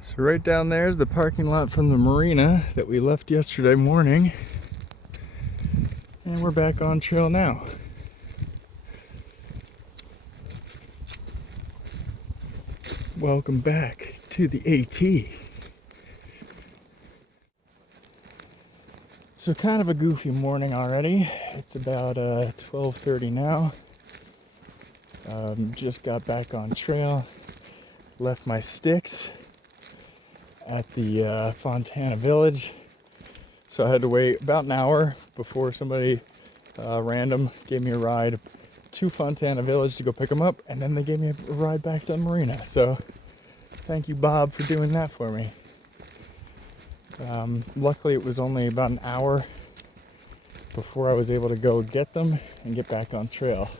So right down there is the parking lot from the marina that we left yesterday morning. And we're back on trail now. Welcome back to the AT. So kind of a goofy morning already. It's about 12:30 now. Just got back on trail. Left my sticks at the Fontana Village. So I had to wait about an hour before somebody random gave me a ride to Fontana Village to go pick them up, and then they gave me a ride back to the marina. So thank you, Bob, for doing that for me. Luckily it was only about an hour before I was able to go get them and get back on trail.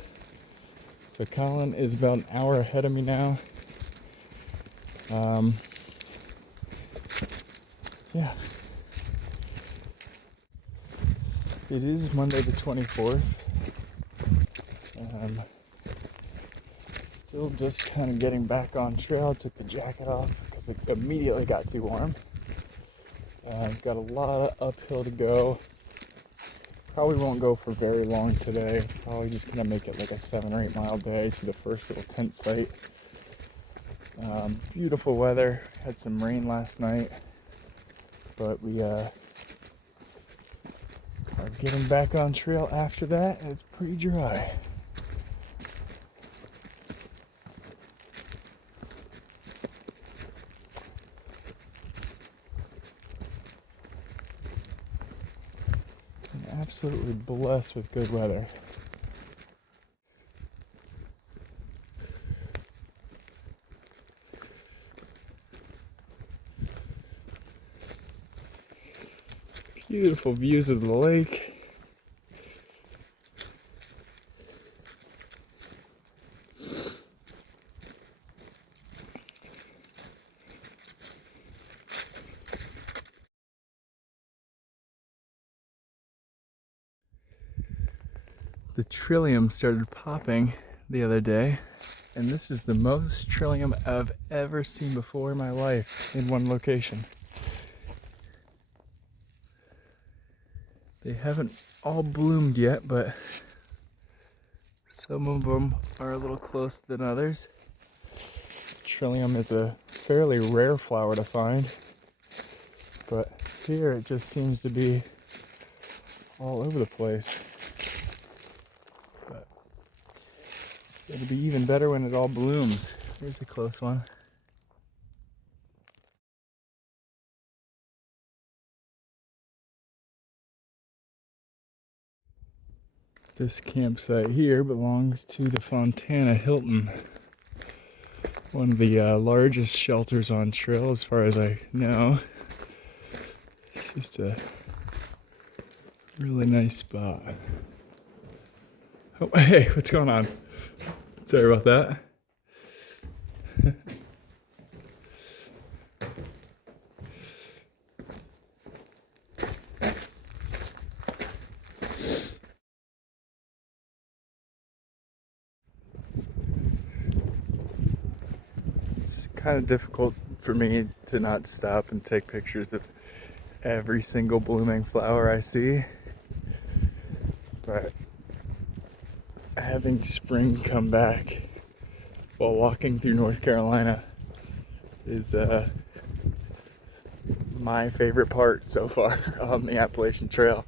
So Colin is about an hour ahead of me now. Yeah. It is Monday the 24th. Still just kind of getting back on trail. Took the jacket off because it immediately got too warm. Got a lot of uphill to go. Probably won't go for very long today. Probably just gonna make it like a 7 or 8 mile day to the first little tent site. Beautiful weather. Had some rain last night, but we are getting back on trail after that. It's pretty dry. I'm absolutely blessed with good weather. Beautiful views of the lake. The trillium started popping the other day, and this is the most trillium I've ever seen before in my life in one location. They haven't all bloomed yet, but some of them are a little closer than others. Trillium is a fairly rare flower to find, but here it just seems to be all over the place. But it'll be even better when it all blooms. Here's a close one. This campsite here belongs to the Fontana Hilton, one of the largest shelters on trail as far as I know. It's just a really nice spot. Oh, hey, what's going on? Sorry about that. It's kind of difficult for me to not stop and take pictures of every single blooming flower I see, but having spring come back while walking through North Carolina is my favorite part so far on the Appalachian Trail.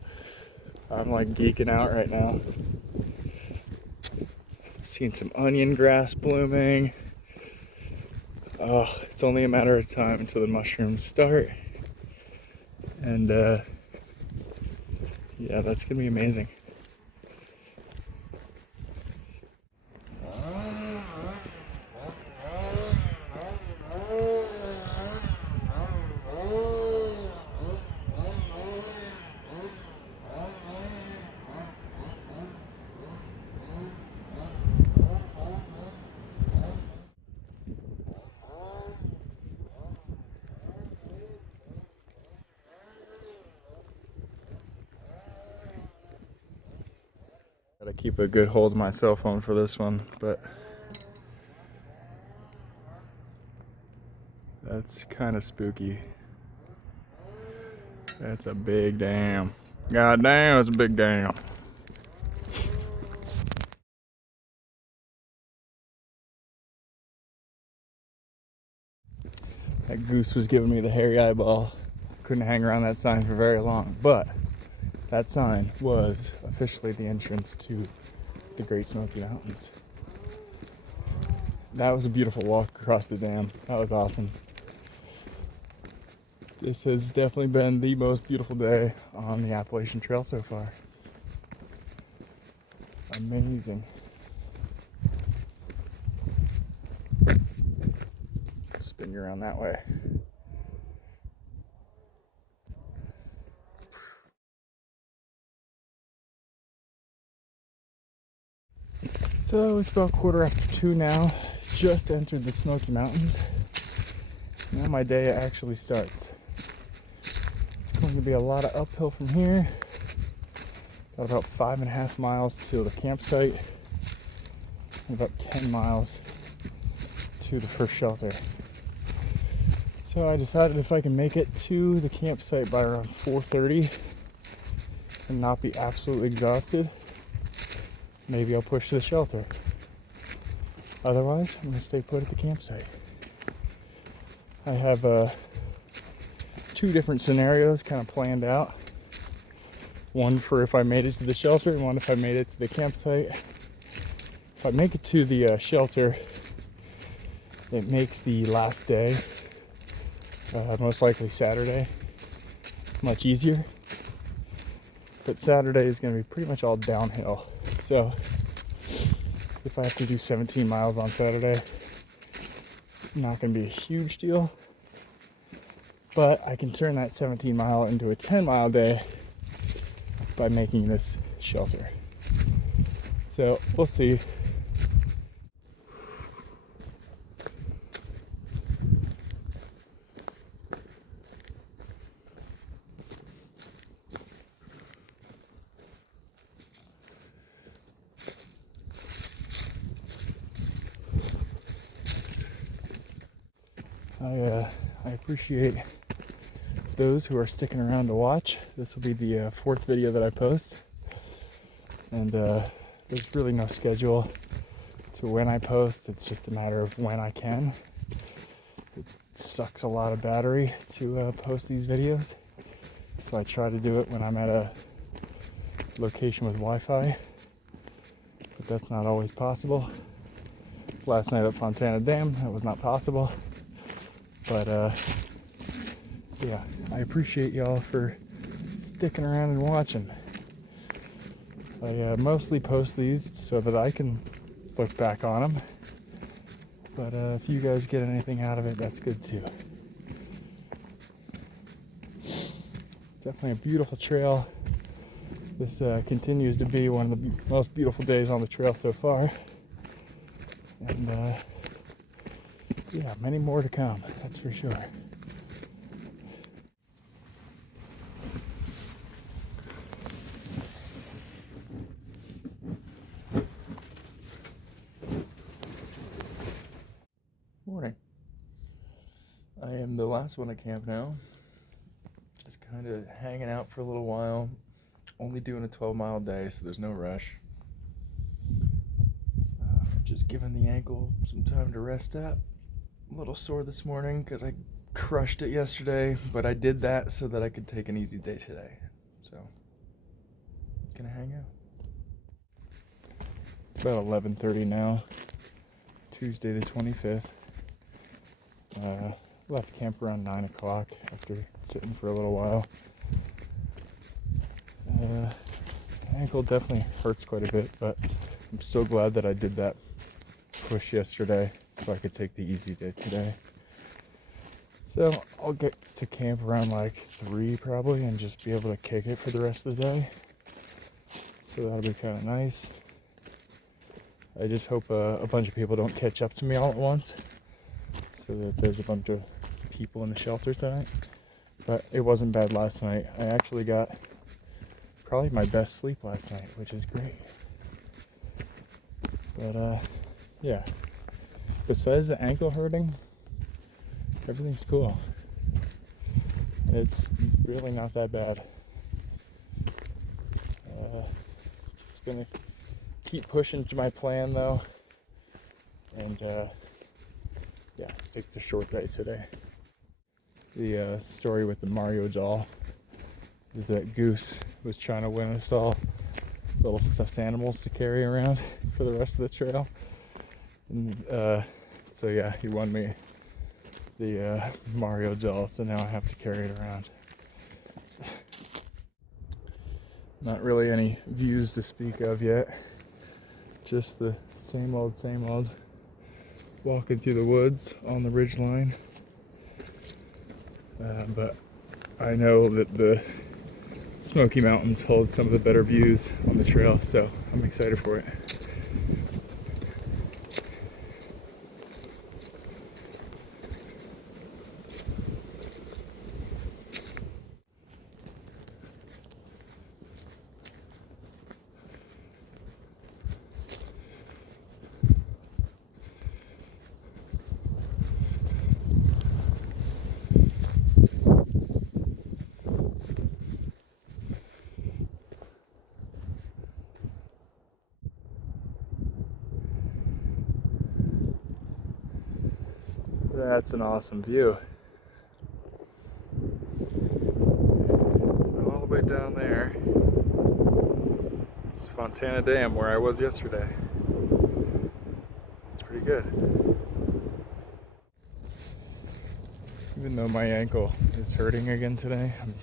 I'm like geeking out right now. Seeing some onion grass blooming. Oh, it's only a matter of time until the mushrooms start. And yeah, that's gonna be amazing. Gotta keep a good hold of my cell phone for this one, but That's kind of spooky. That's a big dam. God damn, it's a big dam. That goose was giving me the hairy eyeball. Couldn't hang around that sign for very long, but that sign was officially the entrance to the Great Smoky Mountains. That was a beautiful walk across the dam. That was awesome. This has definitely been the most beautiful day on the Appalachian Trail so far. Amazing. Spin you around that way. So it's about 2:15 now. Just entered the Smoky Mountains. Now my day actually starts. It's going to be a lot of uphill from here. Got about 5.5 miles to the campsite. And about 10 miles to the first shelter. So I decided if I can make it to the campsite by around 4:30 and not be absolutely exhausted, maybe I'll push to the shelter. Otherwise, I'm going to stay put at the campsite. I have 2 different scenarios kind of planned out. One for if I made it to the shelter and one if I made it to the campsite. If I make it to the shelter, it makes the last day, most likely Saturday, much easier. But Saturday is going to be pretty much all downhill. So if I have to do 17 miles on Saturday, not going to be a huge deal. But I can turn that 17 mile into a 10 mile day by making this shelter. So we'll see. I appreciate those who are sticking around to watch. This will be the 4th video that I post, and there's really no schedule to when I post. It's just a matter of when I can. It sucks a lot of battery to post these videos, so I try to do it when I'm at a location with Wi-Fi, but that's not always possible. Last night at Fontana Dam, that was not possible. But yeah, I appreciate y'all for sticking around and watching. I mostly post these so that I can look back on them. But if you guys get anything out of it, that's good too. Definitely a beautiful trail. This continues to be one of the most beautiful days on the trail so far. And yeah, many more to come, that's for sure. Morning. I am the last one at camp now. Just kind of hanging out for a little while. Only doing a 12-mile day, so there's no rush. Just giving the ankle some time to rest up. A little sore this morning because I crushed it yesterday, but I did that so that I could take an easy day today. So, gonna hang out. About 11:30 now, Tuesday the 25th. Left camp around 9 o'clock after sitting for a little while. Ankle definitely hurts quite a bit, but I'm still glad that I did that push yesterday so I could take the easy day today. So I'll get to camp around like 3 probably and just be able to kick it for the rest of the day. So that'll be kind of nice. I just hope a bunch of people don't catch up to me all at once, so that there's a bunch of people in the shelter tonight. But it wasn't bad last night. I actually got probably my best sleep last night, which is great. But yeah, besides the ankle hurting, everything's cool. It's really not that bad. Just gonna keep pushing to my plan though, and yeah, take the short day today. The story with the Mario doll is that Goose was trying to win us all little stuffed animals to carry around for the rest of the trail, and so yeah, he won me the Mario doll, so now I have to carry it around. Not really any views to speak of yet, just the same old walking through the woods on the ridge line, but I know that the Smoky Mountains hold some of the better views on the trail, so I'm excited for it. That's an awesome view. And all the way down there is Fontana Dam, where I was yesterday. It's pretty good. Even though my ankle is hurting again today, I'm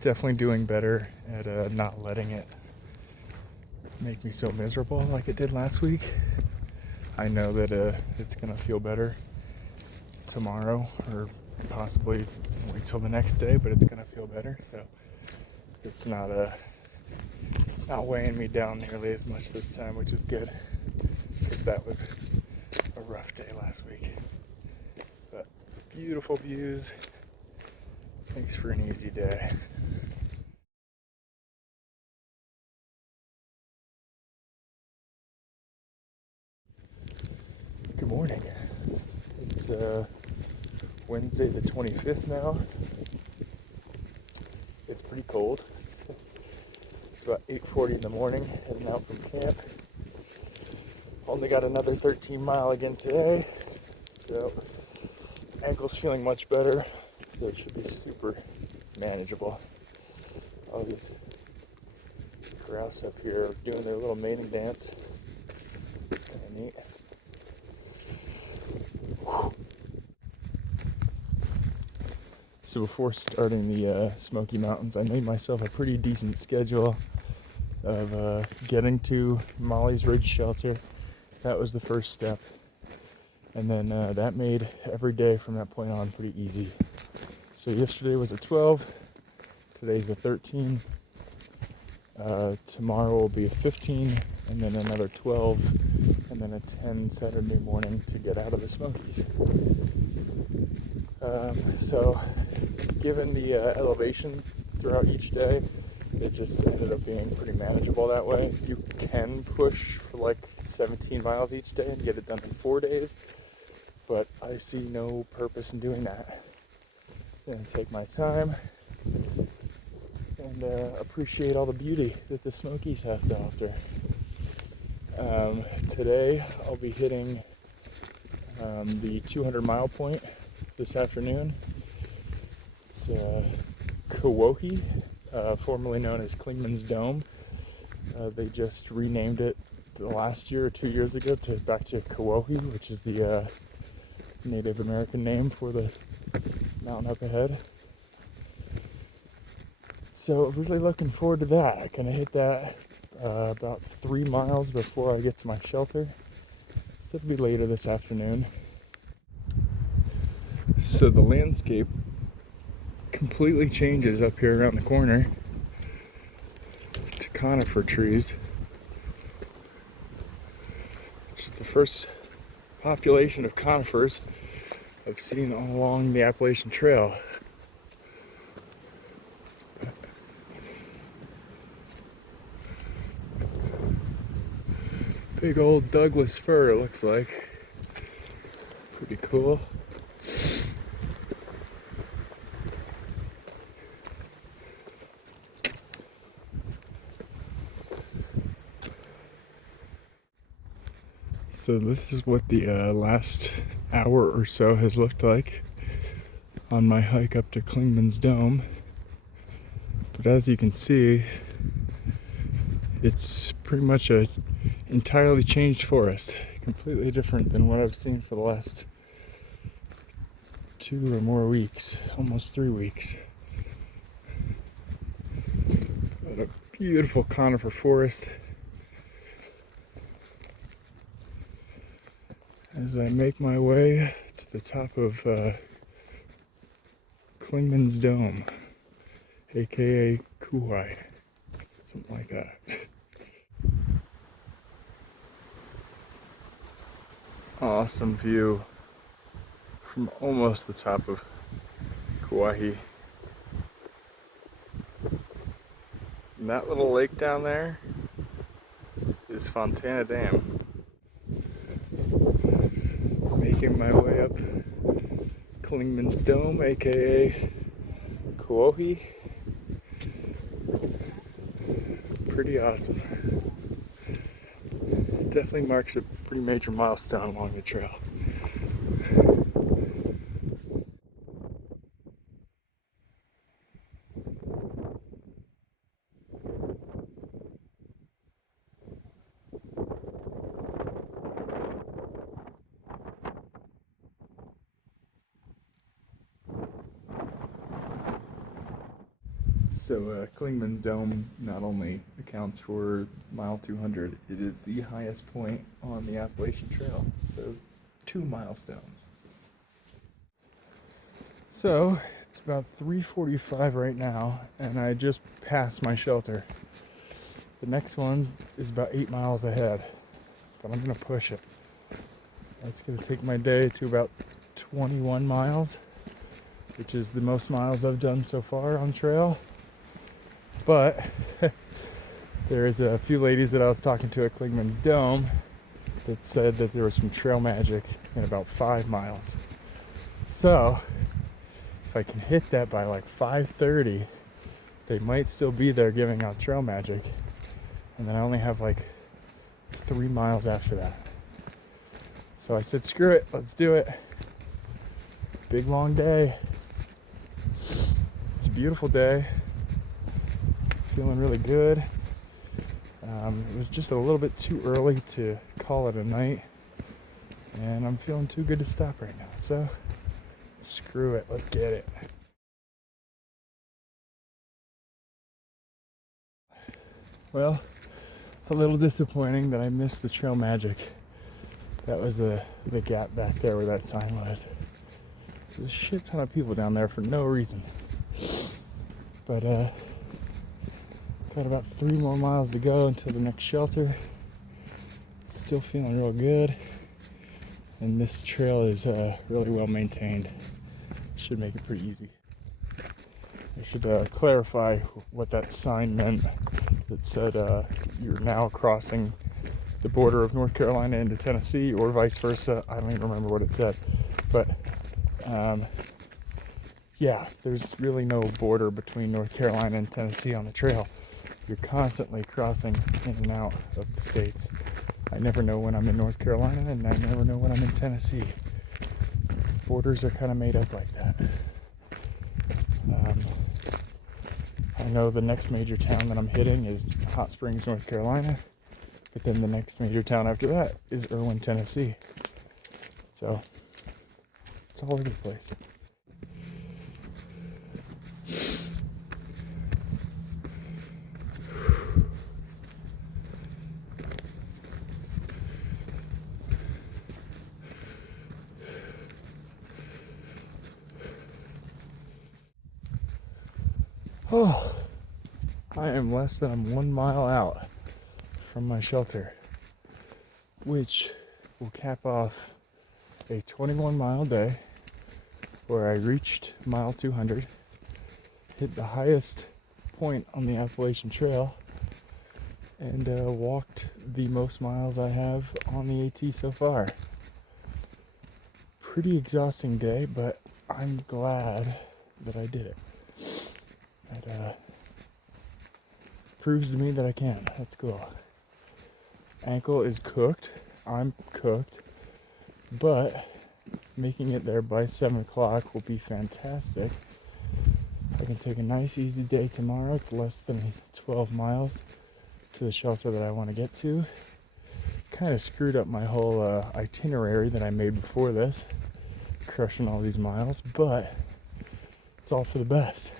definitely doing better at not letting it make me so miserable like it did last week. I know that it's gonna feel better tomorrow, or possibly wait till the next day, but it's gonna feel better, so it's not weighing me down nearly as much this time, which is good, because that was a rough day last week. But beautiful views, thanks for an easy day. Good morning. It's Wednesday the 25th now. It's pretty cold. It's about 8:40 in the morning, heading out from camp. Only got another 13 mile again today, so ankle's feeling much better, so it should be super manageable. All these grouse up here are doing their little mating dance. It's kind of neat. So before starting the Smoky Mountains, I made myself a pretty decent schedule of getting to Molly's Ridge Shelter. That was the first step. And then that made every day from that point on pretty easy. So yesterday was a 12, today's a 13, tomorrow will be a 15, and then another 12, and then a 10 Saturday morning to get out of the Smokies. So given the elevation throughout each day, it just ended up being pretty manageable that way. You can push for like 17 miles each day and get it done in 4 days, but I see no purpose in doing that. I'm gonna take my time and appreciate all the beauty that the Smokies have to offer. Today I'll be hitting the 200 mile point this afternoon. It's Kewoki, formerly known as Klingman's Dome. They just renamed it last year or 2 years ago back to Kewoki, which is the Native American name for the mountain up ahead. So really looking forward to that. I'm gonna hit that about 3 miles before I get to my shelter. So it'll be later this afternoon. So the landscape completely changes up here around the corner to conifer trees. It's the first population of conifers I've seen all along the Appalachian Trail. Big old Douglas fir, it looks like. Pretty cool. So this is what the last hour or so has looked like on my hike up to Klingman's Dome. But as you can see, it's pretty much a entirely changed forest, completely different than what I've seen for the last 2 or more weeks, almost 3 weeks. Got a beautiful conifer forest. As I make my way to the top of Klingman's Dome, aka Kuhai, something like that. Awesome view from almost the top of Kauai. And that little lake down there is Fontana Dam. Making my way up Klingman's Dome, aka Kauai. Pretty awesome. Definitely marks a pretty major milestone along the trail. So Klingman Dome not only accounts for mile 200, it is the highest point on the Appalachian Trail. So 2 milestones. So it's about 3:45 right now, and I just passed my shelter. The next one is about 8 miles ahead, but I'm gonna push it. That's gonna take my day to about 21 miles, which is the most miles I've done so far on trail. But there's a few ladies that I was talking to at Klingman's Dome that said that there was some trail magic in about 5 miles. So if I can hit that by like 5:30, they might still be there giving out trail magic. And then I only have like 3 miles after that. So I said, screw it, let's do it. Big long day. It's a beautiful day. Feeling really good. It was just a little bit too early to call it a night, and I'm feeling too good to stop right now. So screw it, let's get it. Well, a little disappointing that I missed the trail magic. That was the gap back there where that sign was. There's a shit ton of people down there for no reason. But got about 3 more miles to go until the next shelter. Still feeling real good. And this trail is really well maintained. Should make it pretty easy. I should clarify what that sign meant that said you're now crossing the border of North Carolina into Tennessee, or vice versa. I don't even remember what it said. But yeah, there's really no border between North Carolina and Tennessee on the trail. You're constantly crossing in and out of the states. I never know when I'm in North Carolina, and I never know when I'm in Tennessee. Borders are kind of made up like that. I know the next major town that I'm hitting is Hot Springs, North Carolina, but then the next major town after that is Irwin, Tennessee. So it's all over the place. Oh, I am less than 1 mile out from my shelter, which will cap off a 21-mile day where I reached mile 200, hit the highest point on the Appalachian Trail, and walked the most miles I have on the AT so far. Pretty exhausting day, but I'm glad that I did it. That proves to me that I can. That's cool. Ankle is cooked. I'm cooked, but making it there by 7 o'clock will be fantastic. I can take a nice easy day tomorrow. It's less than 12 miles to the shelter that I want to get to. Kind of screwed up my whole itinerary that I made before this, crushing all these miles, but it's all for the best.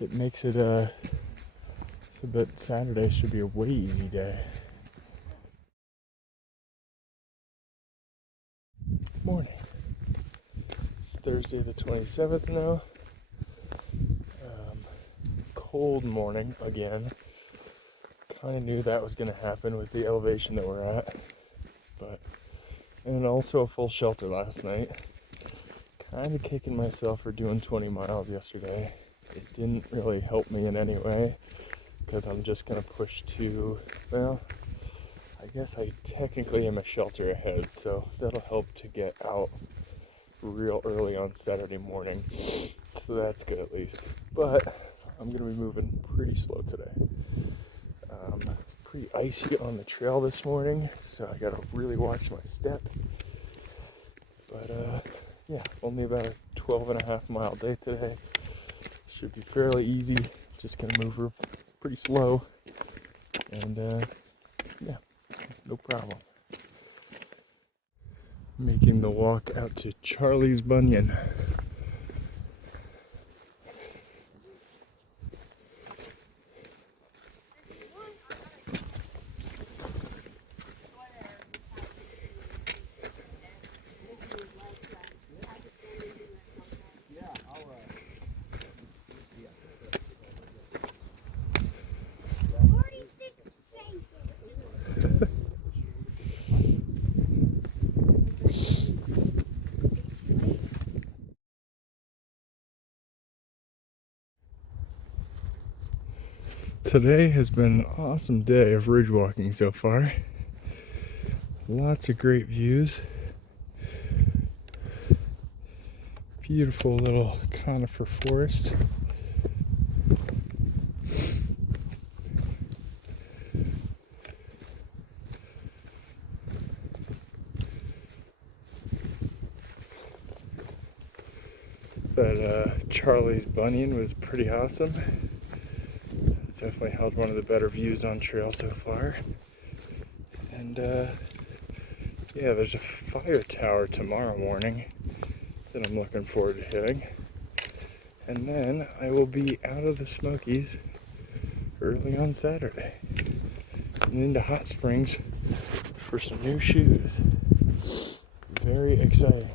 It makes it so that Saturday should be a way easy day. Morning. It's Thursday the 27th now. Cold morning again. Kind of knew that was going to happen with the elevation that we're at. And also a full shelter last night. Kind of kicking myself for doing 20 miles yesterday. It didn't really help me in any way because I'm just going to push to, well, I guess I technically am a shelter ahead, so that'll help to get out real early on Saturday morning. So that's good at least. But I'm going to be moving pretty slow today. Pretty icy on the trail this morning, so I got to really watch my step. But yeah, only about a 12.5 mile day today. Should be fairly easy. Just going to move pretty slow. And yeah, no problem. Making the walk out to Charlie's Bunyan. Today has been an awesome day of ridge walking so far. Lots of great views. Beautiful little conifer forest. That Charlie's Bunyan was pretty awesome. Definitely held one of the better views on trail so far. And yeah, there's a fire tower tomorrow morning that I'm looking forward to hitting. And then I will be out of the Smokies early on Saturday and into Hot Springs for some new shoes. Very exciting.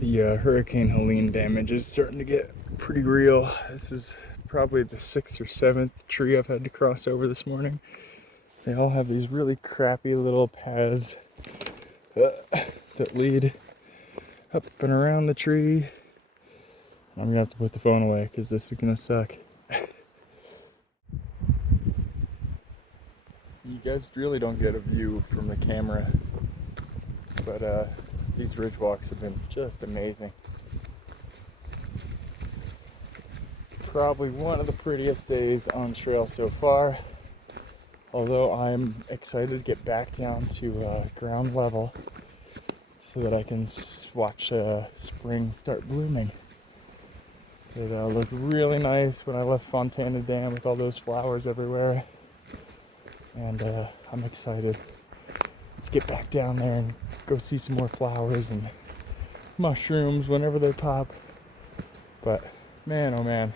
The Hurricane Helene damage is starting to get pretty real. This is probably the 6th or 7th tree I've had to cross over this morning. They all have these really crappy little paths that lead up and around the tree. I'm gonna have to put the phone away because this is gonna suck. You guys really don't get a view from the camera, but these ridge walks have been just amazing. Probably one of the prettiest days on trail so far, although I'm excited to get back down to ground level so that I can watch spring start blooming. It looked really nice when I left Fontana Dam with all those flowers everywhere, and I'm excited. Let's get back down there and go see some more flowers and mushrooms whenever they pop. But man, oh man,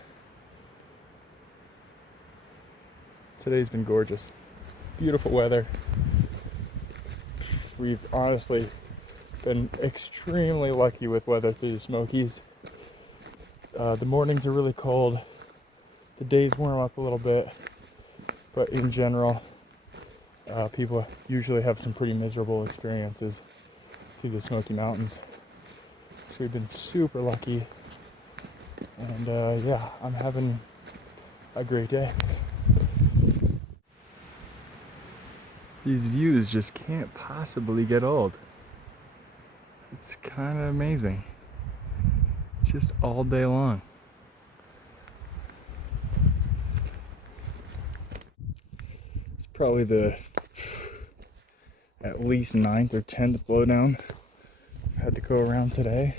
today's been gorgeous. Beautiful weather. We've honestly been extremely lucky with weather through the Smokies. The mornings are really cold. The days warm up a little bit. But in general, people usually have some pretty miserable experiences through the Smoky Mountains. So we've been super lucky. And yeah, I'm having a great day. These views just can't possibly get old. It's kind of amazing. It's just all day long. It's probably the at least 9th or 10th blowdown I've had to go around today.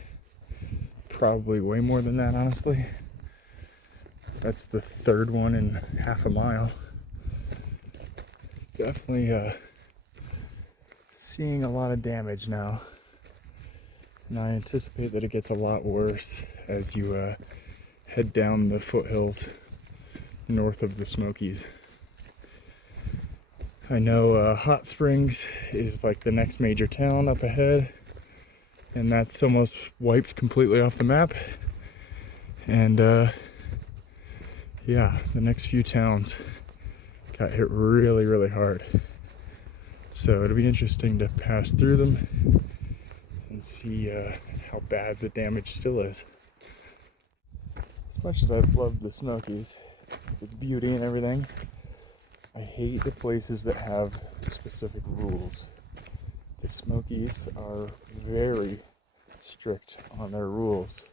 Probably way more than that, honestly. That's the third one in half a mile. Definitely seeing a lot of damage now. And I anticipate that it gets a lot worse as you head down the foothills north of the Smokies. I know Hot Springs is like the next major town up ahead, and that's almost wiped completely off the map. And yeah, the next few towns got hit really, really hard. So it'll be interesting to pass through them and see how bad the damage still is. As much as I've loved the Smokies, its beauty and everything, I hate the places that have specific rules. The Smokies are very strict on their rules,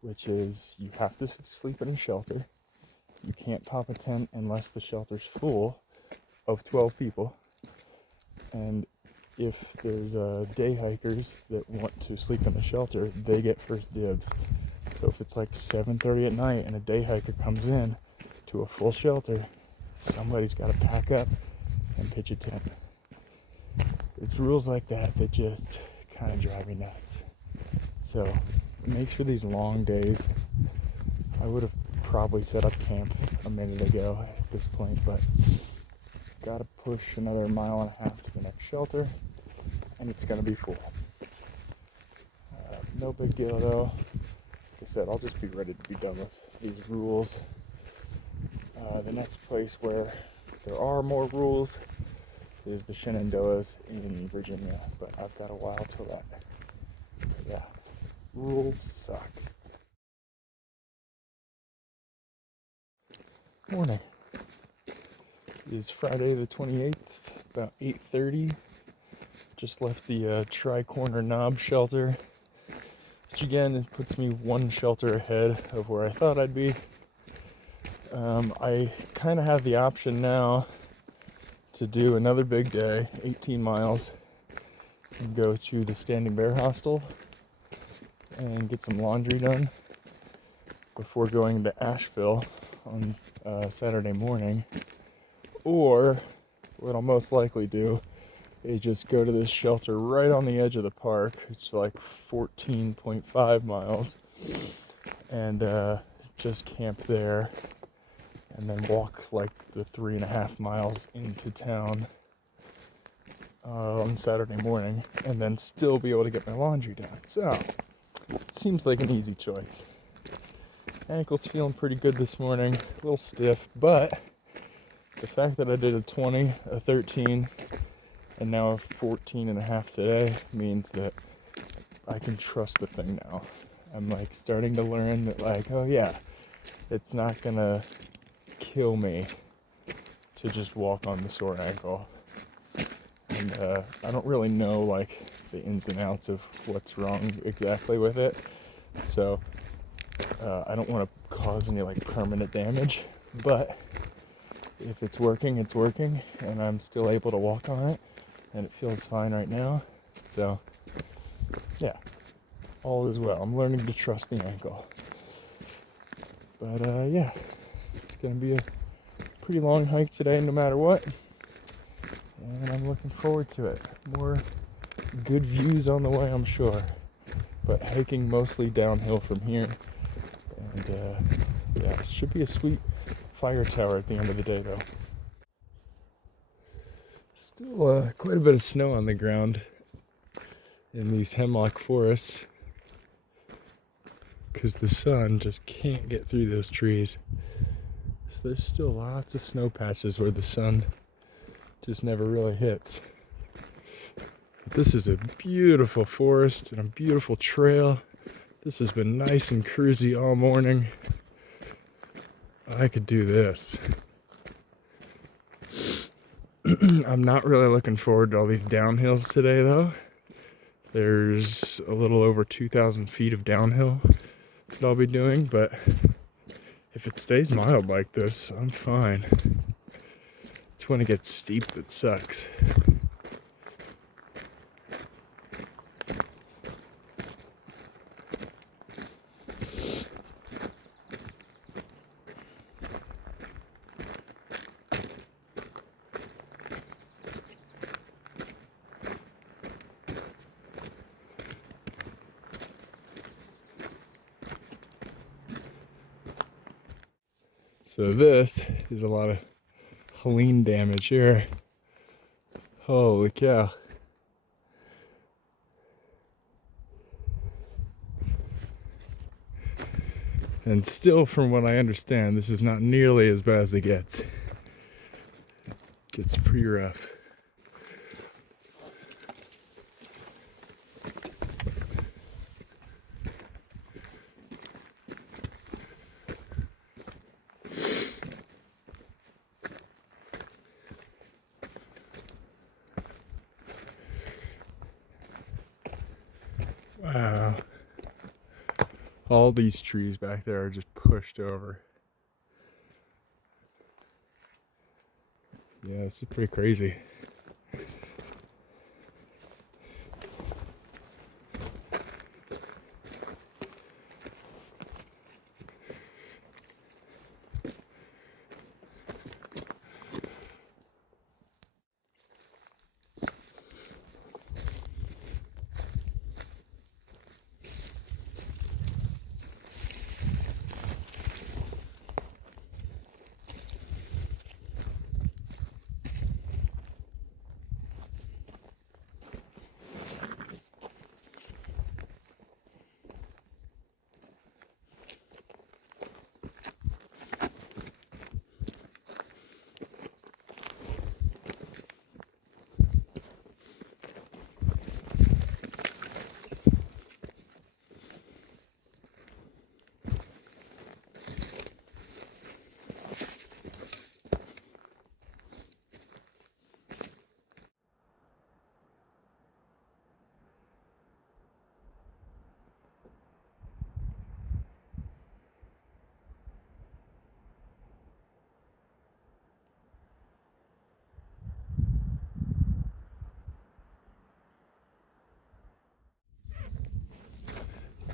which is you have to sleep in a shelter. You can't pop a tent unless the shelter's full of 12 people. And if there's day hikers that want to sleep in the shelter, they get first dibs. So if it's like 7:30 at night and a day hiker comes in to a full shelter, somebody's got to pack up and pitch a tent. It's rules like that that just kind of drive me nuts. So it makes for these long days. I would have probably set up camp a minute ago at this point, but gotta push another 1.5 miles to the next shelter, and it's gonna be full. No big deal though. Like I said, I'll just be ready to be done with these rules. The next place where there are more rules is the Shenandoahs in Virginia, but I've got a while till that. But yeah, rules suck. Morning. It is Friday the 28th, about 8:30. Just left the Tri-Corner Knob shelter, which again, it puts me one shelter ahead of where I thought I'd be. I kind of have the option now to do another big day, 18 miles, and go to the Standing Bear Hostel and get some laundry done before going to Asheville on Saturday morning. Or what I'll most likely do is just go to this shelter right on the edge of the park. It's like 14.5 miles, and just camp there and then walk like the 3.5 miles into town on Saturday morning, and then still be able to get my laundry done. So it seems like an easy choice. Ankle's feeling pretty good this morning, a little stiff, but the fact that I did a 20, a 13, and now a 14.5 today means that I can trust the thing now. I'm like starting to learn that, like, oh yeah, it's not gonna kill me to just walk on the sore ankle. And I don't really know like the ins and outs of what's wrong exactly with it, so I don't want to cause any like permanent damage, but if it's working, it's working, and I'm still able to walk on it, and it feels fine right now. So yeah, all is well. I'm learning to trust the ankle. But yeah, it's gonna be a pretty long hike today no matter what, and I'm looking forward to it. More good views on the way, I'm sure, but hiking mostly downhill from here. And yeah, it should be a sweet fire tower at the end of the day though. Still quite a bit of snow on the ground in these hemlock forests because the sun just can't get through those trees. So there's still lots of snow patches where the sun just never really hits. But this is a beautiful forest and a beautiful trail. This has been nice and cruisy all morning. I could do this. I'm not really looking forward to all these downhills today though. There's a little over 2,000 feet of downhill that I'll be doing, but if it stays mild like this, I'm fine. It's when it gets steep that sucks. So this is a lot of Helene damage here. Holy cow. And still, from what I understand, this is not nearly as bad as it gets. It gets pretty rough. Wow. All these trees back there are just pushed over. Yeah, this is pretty crazy.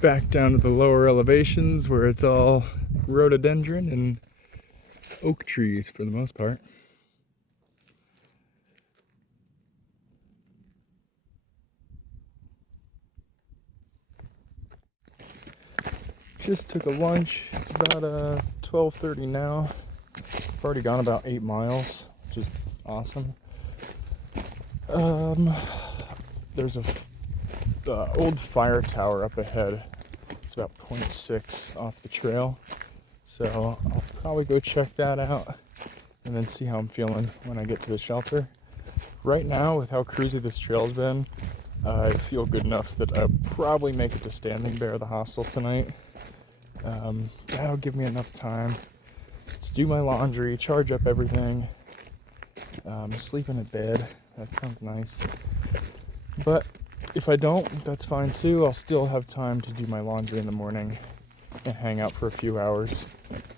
Back down to the lower elevations where it's all rhododendron and oak trees for the most part. Just took a lunch. It's about 12:30 now. I've already gone about 8 miles, which is awesome. There's a old fire tower up ahead. It's about 0.6 off the trail, so I'll probably go check that out and then see how I'm feeling when I get to the shelter. Right now, with how cruisy this trail's been, I feel good enough that I'll probably make it to Standing Bear, the hostel, tonight. That'll give me enough time to do my laundry, charge up everything, sleep in a bed. That sounds nice. But if I don't, that's fine too. I'll still have time to do my laundry in the morning and hang out for a few hours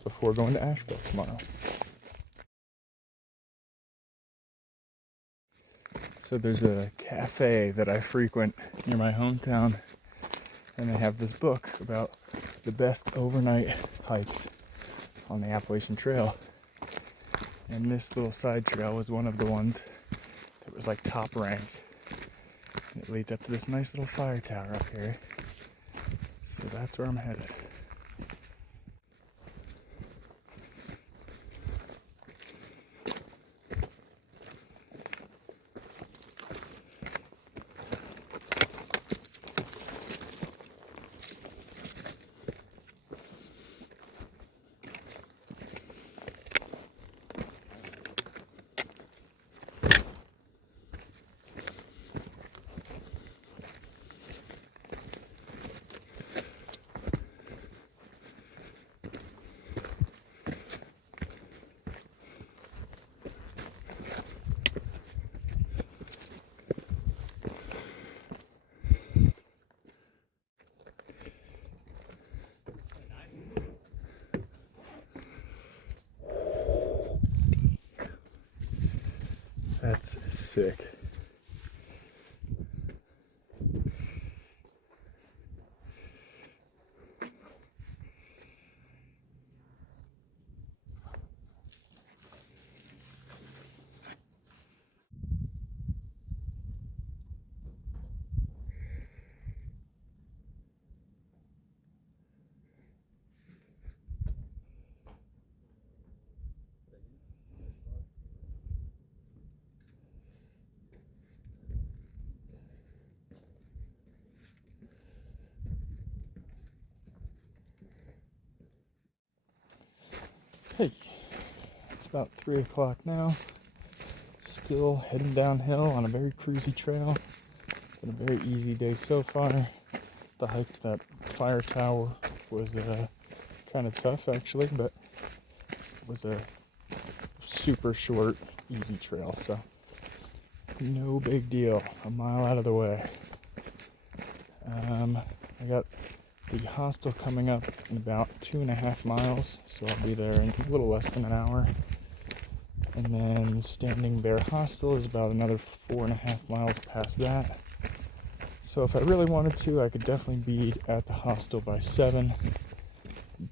before going to Asheville tomorrow. So there's a cafe that I frequent near my hometown, and they have this book about the best overnight hikes on the Appalachian Trail. And this little side trail was one of the ones that was like top ranked. And it leads up to this nice little fire tower up here. So that's where I'm headed. That's sick. Hey, it's about 3 o'clock now. Still heading downhill on a very cruisy trail. Been a very easy day so far. The hike to that fire tower was kind of tough actually, but it was a super short, easy trail, so no big deal. A mile out of the way. I got the hostel coming up in about 2.5 miles, so I'll be there in a little less than an hour. And then Standing Bear Hostel is about another 4.5 miles past that. So if I really wanted to, I could definitely be at the hostel by 7.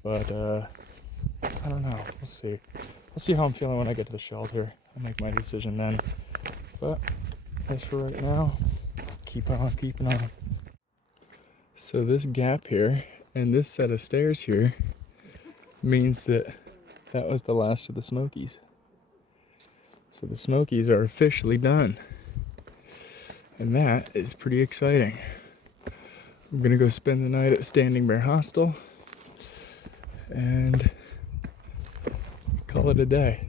But I don't know. We'll see. I'll see how I'm feeling when I get to the shelter. I'll make my decision then. But as for right now, keep on keeping on. So this gap here and this set of stairs here means that was the last of the Smokies. So the Smokies are officially done. And that is pretty exciting. I'm gonna go spend the night at Standing Bear Hostel and call it a day.